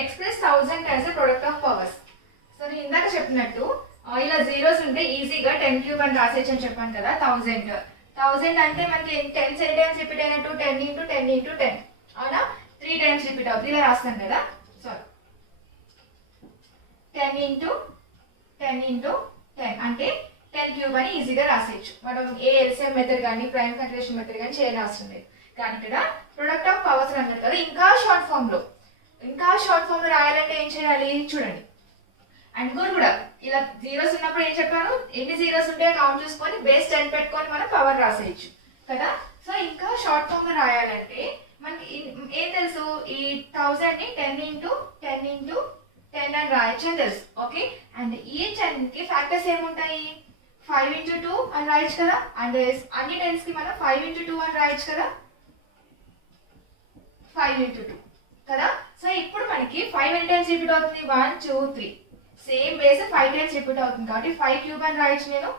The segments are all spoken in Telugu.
Express 1000 as a product of powers. So నేను ఇందాక చెప్పినట్టు ఇలా జీరోస్ ఉంటే ఈజీగా 10 క్యూబ్ అని రాసేయచ్చు అని చెప్పాను కదా. 1000 అంటే మనకి 10 ఎన్ని టైమ్స్ రిపీట్ అయినట్టు 10 × 10 × 10 అవునా, 3 టైమ్స్ రిపీట్ అవుతుంది. ఇలా రాస్తాను కదా. సారీ 10 × 10 × 10 అంటే 10 క్యూబ్ అని ఈజీగా రాసేయచ్చు. మనం ఏ ఎల్సిఎం మెథడ్ కానీ ప్రైమ్ కంట్రిబ్యూషన్ మెథడ్ కానీ చేయని అవసరం లేదు. కానీ ఇక్కడ ప్రొడక్ట్ ఆఫ్ పవర్స్ అన్నారు కదా, ఇంకా షార్ట్ ఫామ్ లో రాయాలంటే ఏం చేయాలి చూడండి. అండ్ కూడా ఇలా జీరోస్ ఉన్నప్పుడు ఏం చెప్పాను, ఎన్ని జీరోస్ ఉంటే కౌంట్ చూసుకొని బేస్ 10 పెట్టుకొని మనం పవర్ రాసేయచ్చు కదా. సో ఇంకా షార్ట్ ఫామ్ లో రాయాలంటే మనకి ఏం తెలుసు, ఈ 1000 ని 10 × 10 × 10 అని రాయొచ్చు అని తెలుసు. ఓకే, అండ్ ఈ 10 కి ఫ్యాక్టర్స్ ఏముంటాయి, 5 × 2 అని రాయొచ్చు కదా. అండ్ అన్ని టెన్స్ కి మనం 5 × 2 అని రాయొచ్చు కదా, 5 × 2 కదా. సో ఇప్పుడు మనకి 5 ఎన్ని టైమ్స్ రిపీట్ అవుతుంది, 1 2 3 సేమ్ బేస్ 5 టైమ్స్ రిపీట్ అవుతుంది కాబట్టి 5 క్యూబ్ అని రాయొచ్చు నేను.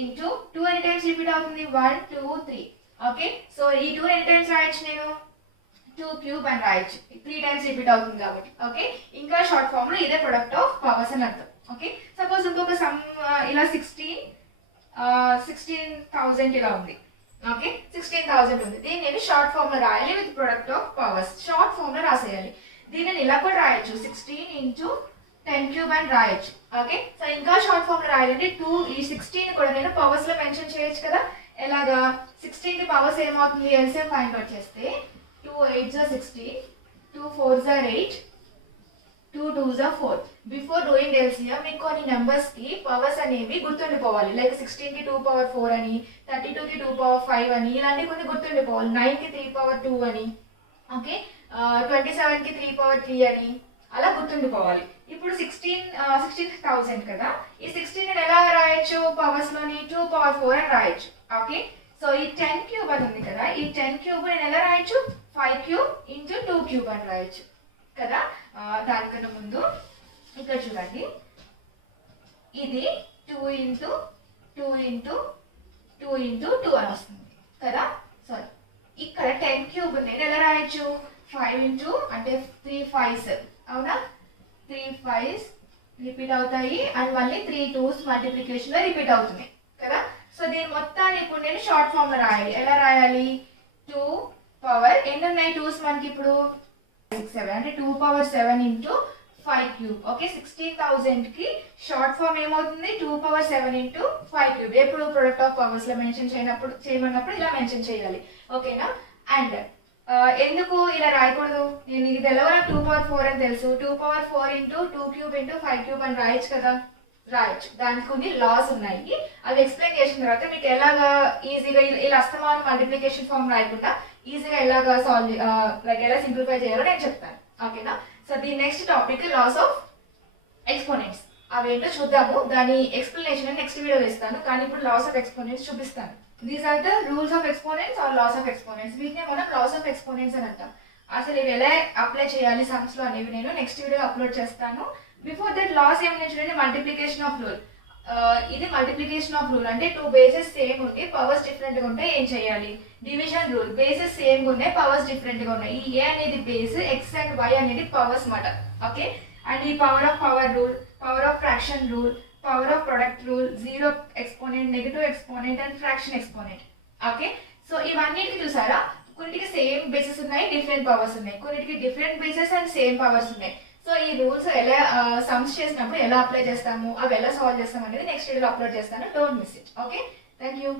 ఇంటూ 2 ఎన్ని టైమ్స్ రిపీట్ అవుతుంది, 1 2 3. ఓకే, సో ఈ 2 ఎన్ని టైమ్స్ రాయొచ్చు నేను, 2 క్యూబ్ అని రాయొచ్చు, 3 టైమ్స్ రిపీట్ అవుతుంది కాబట్టి. ఓకే, ఇంకా షార్ట్ ఫామ్ లో ఇదే ప్రొడక్ట్ ఆఫ్ పవర్స్ అని అర్థం. ఓకే, సపోజ్ ఇంకొక సమ్ ఇలా 16,000 ఇలా ఉంది. ఓకే, 16,000 ఉంది. దీన్ని నేను షార్ట్ ఫామ్ లో రాయాలి with product of powers. Short form లో రాసేయాలి. దీన్ని నేను ఇలా కూడా రాయొచ్చు, 16 × 10 క్యూబ్ అని రాయొచ్చు. ఓకే, సో ఇంకా షార్ట్ ఫామ్ లో రాయాలంటే ఈ 16 కూడా నేను పవర్స్ లో మెన్షన్ చేయొచ్చు కదా. ఎలాగా, 16 కి పవర్స్ ఏమవుతుంది, ఎల్సిఎం ఫైండ్ అవుట్ చేస్తే 2 8 16, 2 4 8, 2 2 4. బిఫోర్ డూయింగ్ ఎల్సిఎం మీకు కొన్ని నెంబర్స్ కి పవర్స్ అనేవి గుర్తుండిపోవాలి. లైక్ 16 కి 2 పవర్ 4 అని, 32 కి 2 పవర్ 5 అని, ఇలాంటివి కొన్ని గుర్తుండిపోవాలి. 9 కి 3 పవర్ 2 అని, ఓకే, 27 కి 3 పవర్ 3 అని అలా గుర్తుండిపోవాలి. ఇప్పుడు 16,000 కదా, ఈ 16 ఎలా రాయొచ్చు పవర్స్ లోని, 2 పవర్ 4 అని రాయొచ్చు. ఓకే, సో ఈ 10 క్యూబ్ అని ఉంది కదా, ఈ 10 క్యూబ్ నేను ఎలా రాయొచ్చు, 5 క్యూబ్ × 2 క్యూబ్ అని రాయొచ్చు కదా. దానికన్నా ముందు ఇక్కడ చూడండి, ఇది 2 × 2 × 2 × 2 అని వస్తుంది కదా. సారీ, ఇక్కడ 10 క్యూబ్ నేను ఎలా రాయొచ్చు, 5 అంటే 3 5s అవునా, 3 5s రిపీట్ అవుతాయి అండ్ మళ్ళీ 3 2s మల్టిప్లికేషన్ లో రిపీట్ అవుతుంది కదా. సో దీని మొత్తాన్ని ఇప్పుడు నేను షార్ట్ ఫామ్ లో రాయాలి. ఎలా రాయాలి, 2 పవర్ ఎన్ని ఉన్నాయి 2s మనకి ఇప్పుడు 6 7 అంటే 2 పవర్ 7 × 5 క్యూబ్. ఓకే, 16,000 కి షార్ట్ ఫామ్ ఏమవుతుంది, 2 పవర్ 7 × 5 క్యూబ్. ఎప్పుడు ప్రొడక్ట్ ఆఫ్ పవర్స్ లో మెన్షన్ చేయమన్నప్పుడు ఇలా మెన్షన్ చేయాలి. ఓకేనా. అండ్ ఎందుకు ఇలా రాయకూడదు, నేను ఇది తెలవాలి 2 పవర్ 4 అని తెలుసు, 2 పవర్ 4 × 2 క్యూబ్ × 5 క్యూబ్ అని రాయొచ్చు కదా. రాయొచ్చు, దానికి కొన్ని లాస్ ఉన్నాయి. అవి ఎక్స్ప్లెయిన్ చేసిన తర్వాత మీకు ఎలాగా ఈజీగా ఇలా అస్తమానం మల్టిప్లికేషన్ ఫామ్ రాయకుండా ఈజీగా ఎలాగా సాల్వ్ లైక్ ఎలా సింప్లిఫై చేయాలో నేను చెప్తాను. ఓకేనా. సో దీని next topic laws of exponents. అవేంటో చూద్దాము. దాని ఎక్స్ప్లెనేషన్ నెక్స్ట్ వీడియో ఇస్తాను, కానీ ఇప్పుడు లాస్ ఆఫ్ ఎక్స్పోనెంట్స్ చూపిస్తాను. These are the rules of exponents or laws of exponents. వీటినే మనం లాస్ ఆఫ్ ఎక్స్పోనెంట్స్ అని అంటాం. అసలు ఇవి ఎలా అప్లై చేయాలి సమ్స్ లో అనేవి నేను నెక్స్ట్ వీడియో అప్లోడ్ చేస్తాను. బిఫోర్ దట్ లాస్ ఏమైనా చూడండి, మల్టిప్లికేషన్ ఆఫ్ రూల్. ఇది మల్టిప్లికేషన్ ఆఫ్ రూల్ అంటే 2 బేసెస్ సేమ్ ఉండి పవర్స్ డిఫరెంట్ గా ఉంటే ఏం చేయాలి. డివిజన్ రూల్, బేసెస్ సేమ్ గా ఉన్నాయి పవర్స్ డిఫరెంట్ గా ఉన్నాయి. ఈ a అనేది బేస్, x అండ్ y అనేది పవర్స్ మాట. ఓకే, అండ్ ఈ power of power rule, power of fraction rule, power of product rule, zero exponent, negative exponent and fraction exponent. Okay, so ఇవన్నిటికి చూసారా, కొన్నిటికి సేమ్ బేసెస్ ఉన్నాయి, డిఫరెంట్ పవర్స్ ఉన్నాయి, కొన్నిటికి different bases and same powers ఉన్నాయి. సో ఈ రూల్స్ ఎలా సమ్స్ చేసినప్పుడు ఎలా అప్లై చేస్తాము, అవి ఎలా సాల్వ్ చేస్తాము అనేది నెక్స్ట్ వీడియోలో అప్లోడ్ చేస్తాను. Don't miss it. Okay, thank you.